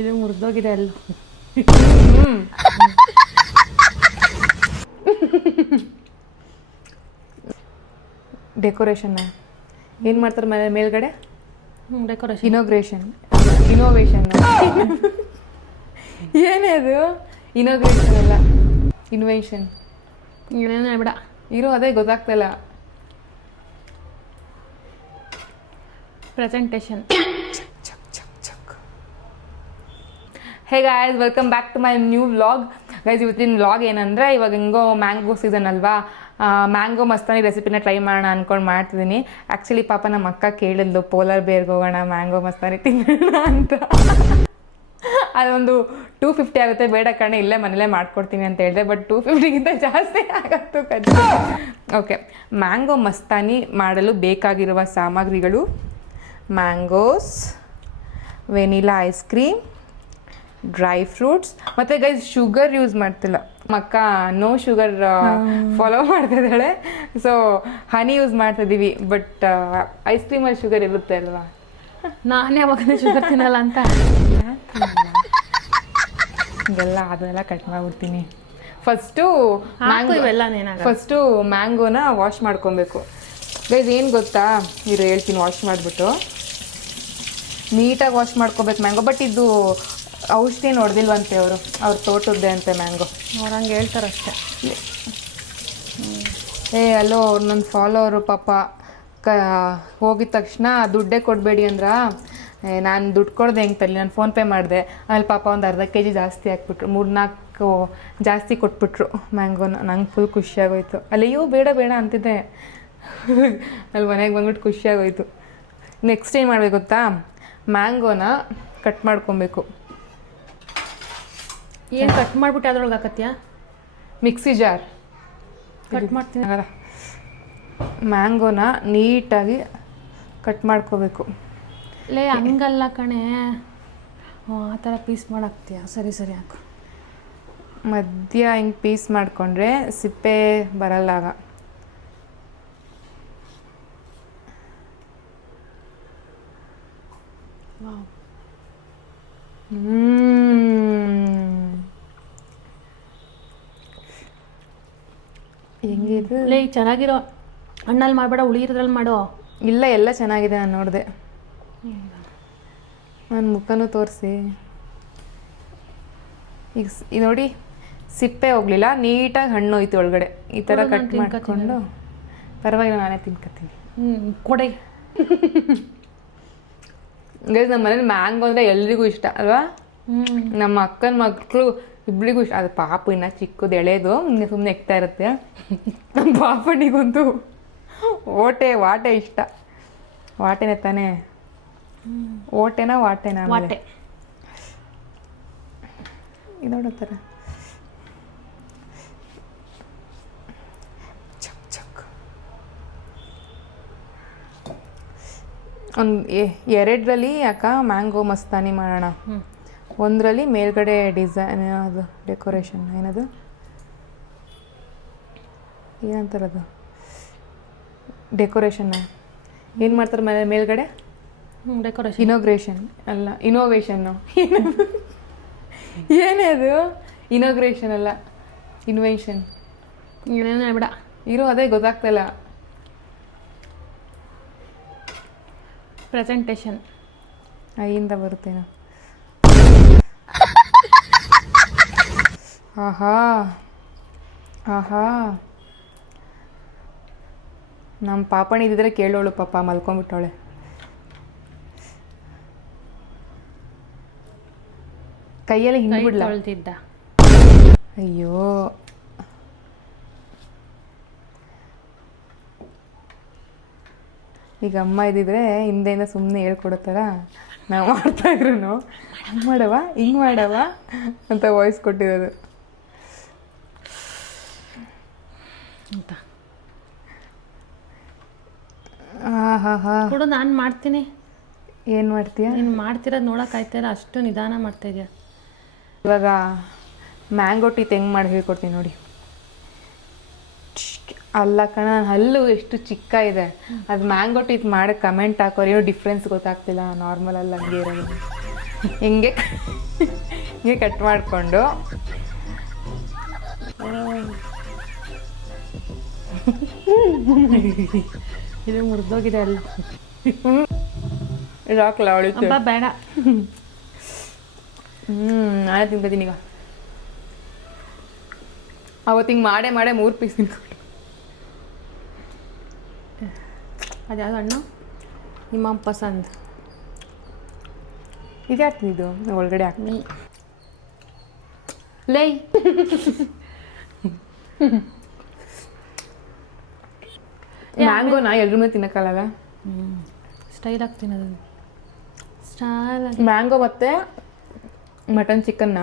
ಇದು ಮುರಿದೋಗಿದೆ ಅಲ್ಲ. ಡೆಕೋರೇಷನ್ ಏನು ಮಾಡ್ತಾರೆ ಮೇಲ್ಗಡೆ? ಡೆಕೋರೇಷನ್. ಇನೋವೇಷನ್ ಏನೇ ಅದು? ಇನೋಗ್ರೇಷನ್ ಅಲ್ಲ, ಇನ್ವೆನ್ಷನ್. ಏನೇನು ಹೇಳ್ಬೇಡ. ಇರೋ ಅದೇ ಗೊತ್ತಾಗ್ತಿಲ್ಲ. Presentation. Hey guys, welcome back to my new vlog. Guys, ಇವತ್ತಿನ ವ್ಲಾಗ್ ಏನಂದರೆ, ಇವಾಗ ಹೆಂಗೋ ಮ್ಯಾಂಗೋ ಸೀಸನ್ ಅಲ್ವಾ, ಮ್ಯಾಂಗೋ ಮಸ್ತಾನಿ ರೆಸಿಪಿನ ಟ್ರೈ ಮಾಡೋಣ ಅಂದ್ಕೊಂಡು ಮಾಡ್ತಿದ್ದೀನಿ. ಆ್ಯಕ್ಚುಲಿ ಪಾಪ ನಮ್ಮ ಅಕ್ಕ ಕೇಳಿದ್ಲು, ಪೋಲಾರ್ ಬೇರ್ಗೆ ಹೋಗೋಣ ಮ್ಯಾಂಗೋ ಮಸ್ತಾನಿ ತಿನ್ನೋಣ ಅಂತ. ಅದೊಂದು 250 ಆಗುತ್ತೆ, ಬೇಡ ಕಣೆ ಇಲ್ಲೇ ಮನೇಲೇ ಮಾಡ್ಕೊಡ್ತೀನಿ ಅಂತ ಹೇಳಿದೆ. ಬಟ್ 250ಗಿಂತ ಜಾಸ್ತಿ ಆಗತ್ತು ಕಚ್ಚಿ. ಓಕೆ, ಮ್ಯಾಂಗೋ ಮಸ್ತಾನಿ ಮಾಡಲು ಬೇಕಾಗಿರುವ ಸಾಮಗ್ರಿಗಳು: mangoes, vanilla ice cream, dry fruits, ಮತ್ತು ಗೈಸ್ ಶುಗರ್ ಯೂಸ್ ಮಾಡ್ತಿಲ್ಲ. ಮಕ್ಕ ನೋ ಶುಗರ್ ಫಾಲೋ ಮಾಡ್ತಿದ್ದಾಳೆ. ಸೊ ಹನಿ ಯೂಸ್ ಮಾಡ್ತಿದ್ದೀವಿ. ಬಟ್ ಐಸ್ ಕ್ರೀಮಲ್ಲಿ ಶುಗರ್ ಇರುತ್ತೆ ಅಲ್ವಾ? ನಾನೇ ಯಾವಾಗ ಶುಗರ್ ತಿನ್ನಲ್ಲ ಅಂತ ಹಿಂಗೆಲ್ಲ ಅದೆಲ್ಲ ಕಟ್ ಮಾಡಿಬಿಡ್ತೀನಿ. ಫಸ್ಟು ಮ್ಯಾಂಗೋನ ವಾಶ್ ಮಾಡ್ಕೊಬೇಕು. ಗೈಸ್ ಏನು ಗೊತ್ತಾ, ಇರು ಹೇಳ್ತೀನಿ. ವಾಶ್ ಮಾಡಿಬಿಟ್ಟು ನೀಟಾಗಿ ವಾಶ್ ಮಾಡ್ಕೊಬೇಕು ಮ್ಯಾಂಗೋ. ಬಟ್ ಇದು ಔಷಧಿ ನೋಡ್ದಿಲ್ವಂತೆ ಅವ್ರ ತೋಟದ್ದೇ ಅಂತೆ ಮ್ಯಾಂಗೋ. ಅವ್ರು ಹಂಗೆ ಹೇಳ್ತಾರಷ್ಟೇ. ಅಲ್ಲೋ ನನ್ನ ಫಾಲೋವರು ಪಾಪ ಹೋಗಿದ ತಕ್ಷಣ ದುಡ್ಡೇ ಕೊಡಬೇಡಿ ಅಂದ್ರ. ನಾನು ದುಡ್ಡು ಕೊಡ್ದೆ ಹೆಂಗೆ ತರಲಿ, ನಾನು ಫೋನ್ಪೇ ಮಾಡಿದೆ. ಆಮೇಲೆ ಪಾಪ ಒಂದು ಅರ್ಧ kg ಜಾಸ್ತಿ ಹಾಕ್ಬಿಟ್ರು, 3-4 ಜಾಸ್ತಿ ಕೊಟ್ಬಿಟ್ರು ಮ್ಯಾಂಗೋನ. ನಂಗೆ ಫುಲ್ ಖುಷಿಯಾಗೋಯ್ತು. ಅಯ್ಯೋ ಬೇಡ ಬೇಡ ಅಂತಿದ್ದೆ, ಅಲ್ಲಿ ಮನೆಗೆ ಬಂದ್ಬಿಟ್ಟು ಖುಷಿಯಾಗೋಯ್ತು. ನೆಕ್ಸ್ಟ್ ಏನು ಮಾಡಬೇಕು ಗೊತ್ತಾ, ಮ್ಯಾಂಗೋನ ಕಟ್ ಮಾಡ್ಕೊಬೇಕು. ಏನು ಕಟ್ ಮಾಡಿಬಿಟ್ಟು ಅದ್ರೊಳಗೆ ಹಾಕತ್ತೀಯಾ? ಮಿಕ್ಸಿ ಜಾರ್ ಕಟ್ ಮಾಡ್ತೀನಿ. ಮ್ಯಾಂಗೋನ ನೀಟಾಗಿ ಕಟ್ ಮಾಡ್ಕೋಬೇಕು. ಲೇ ಹಂಗಲ್ಲ ಕಣೆ, ಆ ಥರ ಪೀಸ್ ಮಾಡಾಕ್ತೀಯ? ಸರಿ ಸರಿ ಹಾಕು. ಮಧ್ಯ ಹಿಂಗೆ ಪೀಸ್ ಮಾಡಿಕೊಂಡ್ರೆ ಸಿಪ್ಪೆ ಬರಲ್ಲ ಆಗ. ಹೆಂಗಿದು? ಲೇ ಚೆನ್ನಾಗಿರೋ ಹಣ್ಣಲ್ಲಿ ಮಾಡಬೇಡ, ಹುಳಿ ಇರೋದ್ರಲ್ಲಿ ಮಾಡೋ. ಇಲ್ಲ, ಎಲ್ಲ ಚೆನ್ನಾಗಿದೆ. ನಾನು ನೋಡಿದೆ. ನನ್ನ ಮುಖನೂ ತೋರಿಸಿ. ಈಗ ನೋಡಿ, ಸಿಪ್ಪೆ ಹೋಗಲಿಲ್ಲ, ನೀಟಾಗಿ ಹಣ್ಣು ಹೋಯ್ತು ಒಳಗಡೆ. ಈ ಥರ ಕಟ್ ಮಾಡಿಕೊಂಡು ಪರವಾಗಿಲ್ಲ, ನಾನೇ ತಿನ್ಕೊತೀನಿ. ಕೊಡೆ. ಗೈಸ್, ನಮ್ಮ ಮನೇಲಿ ಮ್ಯಾಂಗೋ ಅಂದರೆ ಎಲ್ರಿಗೂ ಇಷ್ಟ ಅಲ್ವಾ? ನಮ್ಮ ಅಕ್ಕನ ಮಕ್ಕಳು ಇಬ್ಬರಿಗೂ ಇಷ್ಟ. ಅದು ಪಾಪು ಇನ್ನು ಚಿಕ್ಕದು ಎಳೆದು ಸುಮ್ಮನೆ ಎಕ್ತಾ ಇರುತ್ತೆ. ನಮ್ಮ ಪಾಪನಿಗಂತೂ ವಾಟೆ ಇಷ್ಟ. ವಾಟೆನೇ ತಾನೇ? ವಾಟೆನಾ? ವಾಟೆ ಇದು ನೋಡತ್ತರ ಒಂದು 2ರಲ್ಲಿ ಅಕ್ಕ ಮ್ಯಾಂಗೋ ಮಸ್ತಾನಿ ಮಾಡೋಣ. ಒಂದರಲ್ಲಿ ಮೇಲ್ಗಡೆ ಡಿಸೈನ್, ಅದು ಡೆಕೋರೇಷನ್ ಏನದು, ಏನಂತಾರದು? ಡೆಕೋರೇಷನ್ ಏನು ಮಾಡ್ತಾರೆ ಮೇಲ್ಗಡೆ? ಡೆಕೋರೇಷನ್. ಇನೋಗ್ರೇಷನ್ ಅಲ್ಲ, ಇನೋವೇಷನ್ನು. ಏನೇ ಅದು? ಇನೋಗ್ರೇಷನ್ ಅಲ್ಲ, ಇನ್ವೆನ್ಷನ್. ಏನೇನು ಹೇಳ್ಬೇಡ. ಇರೋ ಅದೇ ಗೊತ್ತಾಗ್ತಿಲ್ಲ. ಪ್ರೆಸೆಂಟೇಷನ್. ಅಯ್ಯಿಂದ ಬರುತ್ತೇನೋ. ಆಹಾ ನಮ್ಮ ಪಾಪಣ ಇದ್ದಿದ್ರೆ ಕೇಳೋಳು, ಪಾಪ ಮಲ್ಕೊಂಡ್ಬಿಟ್ಟವಳೆ. ಕೈಯಲ್ಲಿ ಹಿಂಡ್ಬಿಡ್ಲ? ತೊಳ್ದಿದ್ದ. ಅಯ್ಯೋ, ಈಗ ಅಮ್ಮ ಇದ್ದಿದ್ರೆ ಹಿಂದೆಯಿಂದ ಸುಮ್ಮನೆ ಹೇಳ್ಕೊಡತ್ತಾರ ನಾವು ಮಾಡ್ತಾಯಿದ್ರು. ಹಂಗೆ ಮಾಡವ, ಹಿಂಗೆ ಮಾಡವ ಅಂತ ವಾಯ್ಸ್ ಕೊಟ್ಟಿರೋದು ಅಂತ. ಕೊಡು, ನಾನು ಮಾಡ್ತೀನಿ. ಏನು ಮಾಡ್ತೀಯ? ನೀನು ಮಾಡ್ತಿರೋದು ನೋಡೋಕ್ಕಾಯ್ತಾಯಿಲ್ಲ, ಅಷ್ಟು ನಿಧಾನ ಮಾಡ್ತಾಯಿದ್ಯಾ. ಇವಾಗ ಮ್ಯಾಂಗೋ ಟೀತ್ ಹೆಂಗೆ ಮಾಡಿ ಹೇಳ್ಕೊಡ್ತೀನಿ ನೋಡಿ. ಅಲ್ಲ ಕಣ, ಹಲ್ಲು ಎಷ್ಟು ಚಿಕ್ಕ ಇದೆ. ಅದು ಮ್ಯಾಂಗೋ ಟೀತ್ ಮಾಡೋಕ್ಕೆ ಕಮೆಂಟ್ ಹಾಕೋರು, ಏನೋ ಡಿಫ್ರೆನ್ಸ್ ಗೊತ್ತಾಗ್ತಿಲ್ಲ. ನಾರ್ಮಲ್ ಅಲ್ಲಿ ಹಂಗೆ ಇರೋದು. ಹಿಂಗೆ ಹಿಂಗೆ ಕಟ್ ಮಾಡಿಕೊಂಡು ಇದು ಮುರಿದೋಗಿದೆ ಅಲ್ಲ. ಇದು ಹಾಕಲ್ಲ ಅವಳಿತ್ತು. ಅಬ್ಬಾ ಬೇಡ. ನಾನೇ ತಿಂತಿದ್ದೀನಿ ಈಗ. ಅವತ್ತು ಹಿಂಗೆ ಮಾಡೇ 3 ಪೀಸ್ ತಿನ್ಕೊಂಡು. ಅದ್ಯಾವುದು ಹಣ್ಣು? ಇಮಾಮ್ ಪಸಂದ್. ಇದು ಹಾಕ್ತಿದ್ದು ಒಳಗಡೆ ಹಾಕ್ತೀನಿ. ಲೈ ಮ್ಯಾಂಗೋನ ಎಲ್ರೂ ಮೇಲೆ ತಿನ್ನಕ್ಕಾಗಲ್ಲ. ಸ್ಟೈಲ್ ಆಗ್ತೀನಿ ಅದನ್ನು. ಸ್ಟೈಲ್ ಮ್ಯಾಂಗೋ ಮತ್ತು ಮಟನ್ ಚಿಕನ್ನ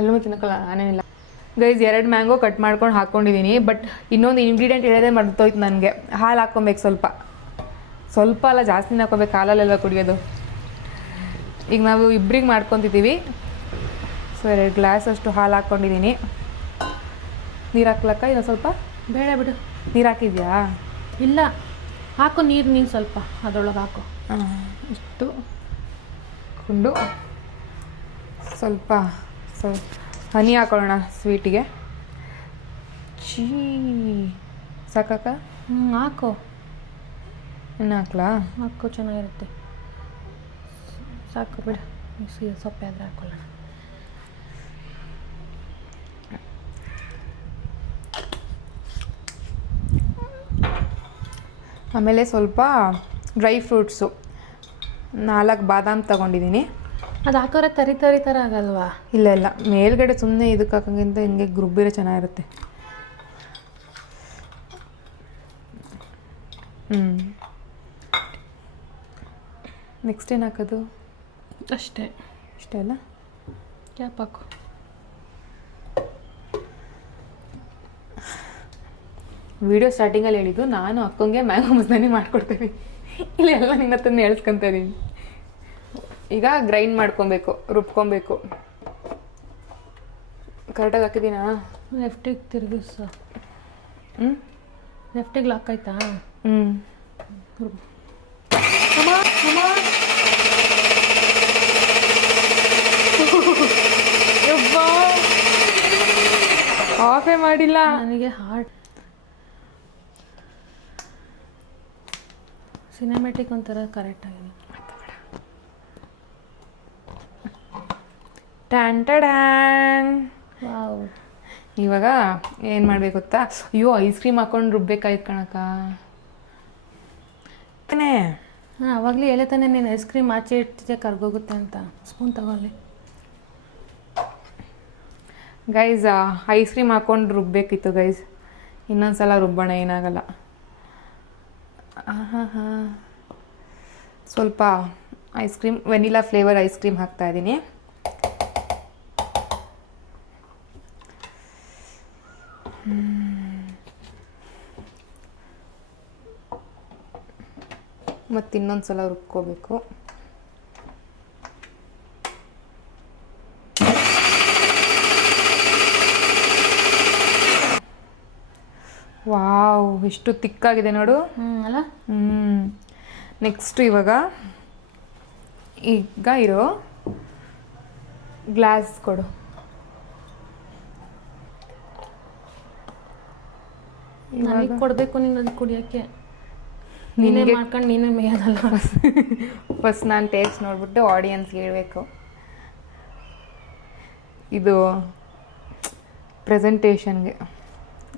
ಎಲ್ಲೂ ತಿನ್ನಕ್ಕಲ್ಲ. ನಾನೇನಿಲ್ಲ ಗೈಸ್, 2 ಮ್ಯಾಂಗೋ ಕಟ್ ಮಾಡ್ಕೊಂಡು ಹಾಕ್ಕೊಂಡಿದ್ದೀನಿ. ಬಟ್ ಇನ್ನೊಂದು ಇಂಗ್ರೀಡಿಯೆಂಟ್ ಹೇಳೋದೇ ಮರ್ತೋಯ್ತು ನನಗೆ. ಹಾಲು ಹಾಕ್ಕೊಬೇಕು. ಸ್ವಲ್ಪ ಅಲ್ಲ, ಜಾಸ್ತಿನೇ ಹಾಕ್ಕೊಬೇಕು. ಹಾಲಲ್ಲೆಲ್ಲ ಕುಡಿಯೋದು. ಈಗ ನಾವು ಇಬ್ಬರಿಗೆ ಮಾಡ್ಕೊತಿದ್ದೀವಿ. ಸೊ 2 ಗ್ಲಾಸ್ ಅಷ್ಟು ಹಾಲು ಹಾಕ್ಕೊಂಡಿದ್ದೀನಿ. ನೀರು ಹಾಕ್ಲಕ್ಕ ಇನ್ನೂ ಸ್ವಲ್ಪ? ಬೇಡ ಬಿಡು. ನೀರು ಹಾಕಿದ್ಯಾ? ಇಲ್ಲ, ಹಾಕು ನೀರು ಸ್ವಲ್ಪ ಅದರೊಳಗೆ ಹಾಕು. ಇಷ್ಟು ಕೊಂಡು ಸ್ವಲ್ಪ ಹನಿ ಹಾಕೊಳ್ಳೋಣ ಸ್ವೀಟಿಗೆ. ಸಾಕಾಕ? ಹಾಕು. ಇನ್ನು ಹಾಕ್ಲಾ? ಹಾಕು, ಚೆನ್ನಾಗಿರುತ್ತೆ. ಸಾಕು ಬಿಡು. ಸೊಪ್ಪೆ ಆದರೆ ಹಾಕೊಳ್ಳೋಣ. ಆಮೇಲೆ ಸ್ವಲ್ಪ ಡ್ರೈ ಫ್ರೂಟ್ಸು 4 ಬಾದಾಮ್ ತೊಗೊಂಡಿದ್ದೀನಿ. ಅದು ಹಾಕೋರೆ ತರಿ ಥರ ಆಗಲ್ವಾ? ಇಲ್ಲ, ಮೇಲ್ಗಡೆ ಸುಮ್ಮನೆ ಇದಕ್ಕೆ ಹಾಕೋಂಗಿಂತ ಹಿಂಗೆ ಗ್ರುಬ್ಬಿರೋ ಚೆನ್ನಾಗಿರುತ್ತೆ. ನೆಕ್ಸ್ಟ್ ಏನು ಹಾಕೋದು? ಅಷ್ಟೇ ಅಲ್ಲ? ಕ್ಯಾಪ್ ಹಾಕು. ವಿಡಿಯೋ ಸ್ಟಾರ್ಟಿಂಗಲ್ಲಿ ಹೇಳಿದ್ದು ನಾನು ಅಕ್ಕಂಗೆ ಮ್ಯಾಂಗೋ ಮಸಾಲೆ ಮಾಡ್ಕೊಡ್ತೀನಿ. ಇಲ್ಲ ಎಲ್ಲ ನಿನ್ನ ಹತ್ರನೇ ಹೇಳ್ಸ್ಕೊತಾ ಇದ್ದೀನಿ. ಈಗ ಗ್ರೈಂಡ್ ಮಾಡ್ಕೊಬೇಕು, ರುಬ್ಕೊಬೇಕು. ಕರೆಕ್ಟಾಗಿ ಹಾಕಿದ್ದೀನಾ? ಲೆಫ್ಟಿಗೆ ತಿರುಗಿಸು. ಲೆಫ್ಟಿಗೆ ಲಾಕ್ ಆಯ್ತಾ? ಆಫೇ ಮಾಡಿಲ್ಲ ನನಗೆ. ಹಾರ್ಟ್ ಸಿನಿಮ್ಯಾಟಿಕ್ ಒಂಥರ ಕರೆಕ್ಟ್ ಆಗಿಲ್ಲ. ವಾವ್. ಇವಾಗ ಏನು ಮಾಡ್ಬೇಕು ಗೊತ್ತಾ? ಅಯ್ಯೋ, ಐಸ್ ಕ್ರೀಮ್ ಹಾಕೊಂಡು ರುಬ್ಬೇಕಾಯ್ತು ಕಣಕ್ಕ. ಹಾಂ, ಆವಾಗಲೇ ಹೇಳೇ ತಾನೆ ನೀನು ಐಸ್ ಕ್ರೀಮ್ ಆಚೆ ಇಟ್ಟಿದ್ದೆ ಕರ್ಗೋಗುತ್ತೆ ಅಂತ. ಸ್ಪೂನ್ ತಗೊಳ್ಳಿ ಗೈಸ್. ಐಸ್ ಕ್ರೀಮ್ ಹಾಕೊಂಡು ರುಬ್ಬೇಕಿತ್ತು ಗೈಸ್. ಇನ್ನೊಂದ್ಸಲ ರುಬ್ಬೋಣ, ಏನಾಗಲ್ಲ. ಸ್ವಲ್ಪ ice cream, vanilla flavour ice cream ಹಾಕ್ತಾಯಿದ್ದೀನಿ. ಮತ್ತು ಇನ್ನೊಂದ್ಸಲ ರುಬ್ಕೋಬೇಕು. ವಾವ್, ಎಷ್ಟು ತಿಕ್ಕಾಗಿದೆ ನೋಡು. ಅಲ್ಲ? ನೆಕ್ಸ್ಟ್ ಇವಾಗ ಇರೋ ಗ್ಲಾಸ್ ಕೊಡು. ನನಗೆ ಕೊಡಬೇಕು ನೀನು ಅದು ಕುಡಿಯೋಕ್ಕೆ. ನೀನೇ ಮಾಡ್ಕೊಂಡು ನೀನೇ ಮೇಯೋದಲ್ಲ. ಫಸ್ಟ್ ನಾನು ಟೇಸ್ಟ್ ನೋಡ್ಬಿಟ್ಟು ಆಡಿಯನ್ಸ್ಗೆ ಹೇಳಬೇಕು. ಇದು ಪ್ರೆಸೆಂಟೇಷನ್ಗೆ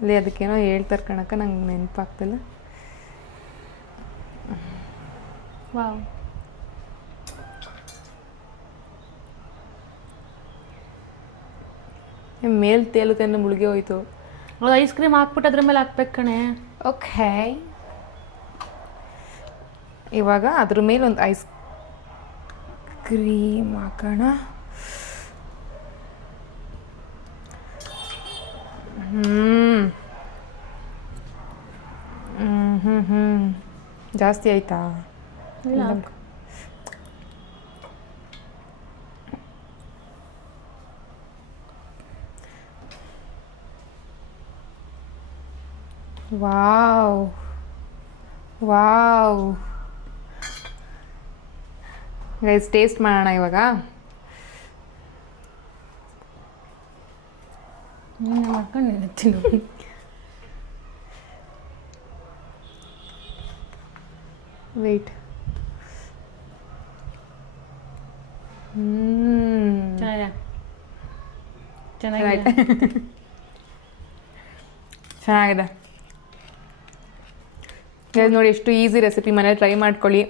ಅಲ್ಲಿ ಅದಕ್ಕೇನೋ ಹೇಳ್ತಾರೆ ಕಣಕ್ಕ, ನಂಗೆ ನೆನಪಾಗ್ತಿಲ್ಲ. ವಾವ್, ಮೇಲ್ ತೇಲುತ್ತೆ ಅನ್ನೋ ಮುಳುಗೆ ಹೋಯ್ತು. ಅದು ಐಸ್ ಕ್ರೀಮ್ ಹಾಕ್ಬಿಟ್ಟು ಅದ್ರ ಮೇಲೆ ಹಾಕ್ಬೇಕು ಕಣೆ. ಓಕೆ, ಇವಾಗ ಅದ್ರ ಮೇಲೆ ಒಂದು ಐಸ್ ಕ್ರೀಮ್ ಹಾಕೋಣ. ಜಾಸ್ತಿ ಆಯ್ತಾ? ಇಲ್ಲ, ವಾವ್ ವಾವ್, ಗೈಸ್ ಟೇಸ್ಟ್ ಮಾಡೋಣ ಇವಾಗ. ಮಾಡ್ಕೊಂಡು ಹೇಳ್ತೀನಿ. ವೆಯ್ಟ್. ಚೆನ್ನಾಗಿದೆ. ಚೆನ್ನಾಗಿದೆ ಗೈಸ್. ನೋಡಿ ಎಷ್ಟು ಈಸಿ ರೆಸಿಪಿ, ಮನೇಲಿ ಟ್ರೈ ಮಾಡ್ಕೊಳ್ಳಿ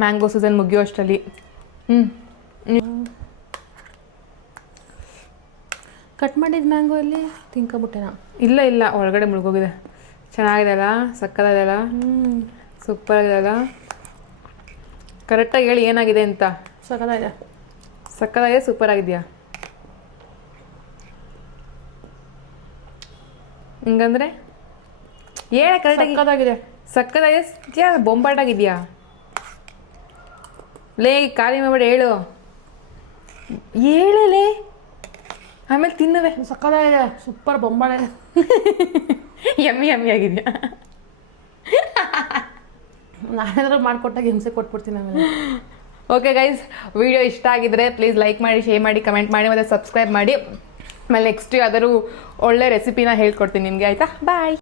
ಮ್ಯಾಂಗೋ ಸೀಸನ್ ಮುಗಿಯೋ ಅಷ್ಟರಲ್ಲಿ. ಕಟ್ ಮಾಡಿದ ಮ್ಯಾಂಗೋ ಅಲ್ಲಿ ತಿನ್ಕೊಬಿಟ್ಟೆನಾ? ಇಲ್ಲ ಒಳಗಡೆ ಮುಳುಗೋಗಿದೆ. ಚೆನ್ನಾಗಿದೆ ಅಲ್ಲ, ಸಕ್ಕತ್ತಾಗಿದೆಯಲ್ಲ, ಸೂಪರ್ ಆಗಿದೆಯಲ್ಲ. ಕರೆಕ್ಟಾಗಿ ಹೇಳಿ ಏನಾಗಿದೆ ಅಂತ. ಸಕ್ಕತ್ತಾಗಿದೆ, ಸೂಪರ್ ಆಗಿದೆಯಾ? ಹಿಂಗಂದ್ರೆ ಹೇಳ ಕರೆಕ್ಟಾಗಿ. ಸಕ್ಕತ್ತಾಗಿದೆ, ಬೊಂಬಾಟಾಗಿದೆಯಾ? ಲೇ ಖಾಲಿ ಮಾಡ್ಬೇಡ, ಹೇಳಲೇ, ಆಮೇಲೆ ತಿನ್ನವೆ. ಸಕ್ಕತ್ತಾಗಿದೆ, ಸೂಪರ್ ಬೊಂಬಾಳೆ. ಯಮ್ಮಿ ಆಗಿದೆಯಾ? ನಾನೇನಾದ್ರೂ ಮಾಡಿಕೊಟ್ಟಾಗ ಹಿಂಸೆ ಕೊಟ್ಬಿಡ್ತೀನಿ ಆಮೇಲೆ. ಓಕೆ ಗೈಸ್, ವಿಡಿಯೋ ಇಷ್ಟ ಆಗಿದ್ರೆ ಪ್ಲೀಸ್ ಲೈಕ್ ಮಾಡಿ, ಶೇರ್ ಮಾಡಿ, ಕಮೆಂಟ್ ಮಾಡಿ ಮತ್ತು ಸಬ್ಸ್ಕ್ರೈಬ್ ಮಾಡಿ. ಆಮೇಲೆ ನೆಕ್ಸ್ಟ್ ಯಾವ್ದಾದ್ರು ಒಳ್ಳೆ ರೆಸಿಪಿನ ಹೇಳ್ಕೊಡ್ತೀನಿ ನಿಮಗೆ, ಆಯಿತಾ? ಬಾಯ್.